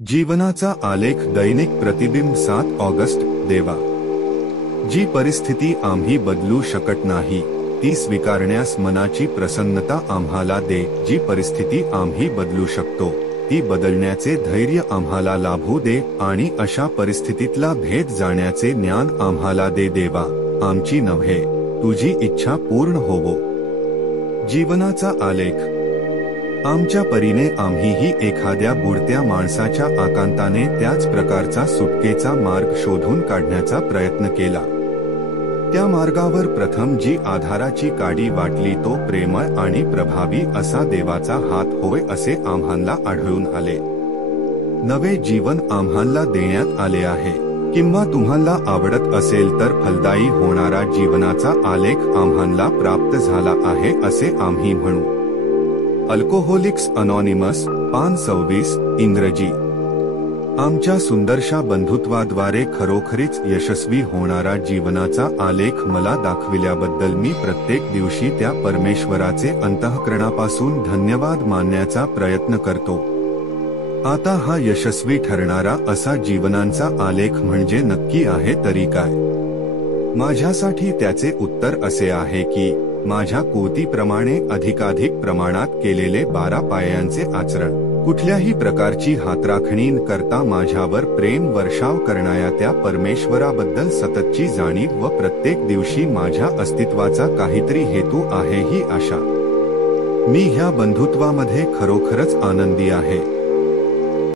जीवनाचा आलेख दैनिक प्रतिबिंब 7 ऑगस्ट देवा. जी परिस्थिती आम्ही बदलू शकत नाही ती स्वीकारण्यास मनाची प्रसन्नता आम्हाला दे. जी परिस्थिती आम्ही बदलू शकतो ती बदलण्याचे धैर्य आम्हाला लाभू दे आणि अशा परिस्थितीतला भेद जाण्याचे ज्ञान आम्हाला दे देवा. आमची नव्हे तुझी इच्छा पूर्ण होवो. जीवनाचा आलेख. आमच्या परीने आम्हीही एखाद्या बुडत्या माणसाच्या आकांताने त्याच प्रकारचा सुटकेचा मार्ग शोधून काढण्याचा प्रयत्न केला. त्या मार्गावर प्रथम जी आधाराची काडी वाटली तो प्रेमळ आणि प्रभावी असा देवाचा हात होय असे आम्हाला आढळून आले. नवे जीवन आम्हाला देण्यात आले आहे. किंवा तुम्हाला आवडत असेल तर फलदायी होणारा जीवनाचा आलेख आम्हाला प्राप्त झाला आहे असे आम्ही म्हणू. अल्कोहोलिक्स अनॉनिमस, पान 26, इंग्रजी. आमच्या सुंदरशा बंधुत्वाद्वारे खरोखरीच यशस्वी होणारा जीवनाचा आलेख मला दाखविल्याबद्दल मी प्रत्येक दिवशी त्या परमेश्वराचे अंतःकरणापासून धन्यवाद मानण्याचा प्रयत्न करतो. आता हा यशस्वी ठरणारा असा जीवनांचा आलेख म्हणजे नक्की आहे तरी काय? माझ्यासाठी त्याचे उत्तर असे आहे की माझ्या कृतीप्रमाणे अधिकाधिक प्रमाणात केलेले 12 पायांचे आचरण, कुठल्याही प्रकारची हातराखणी न करता माझ्यावर प्रेम वर्षाव करणाऱ्या त्या परमेश्वराबद्दल सततची जाणीव व प्रत्येक दिवशी माझ्या अस्तित्वाचा काहीतरी हेतू आहे ही आशा. मी ह्या बंधुत्वामध्ये खरोखरच आनंदी आहे.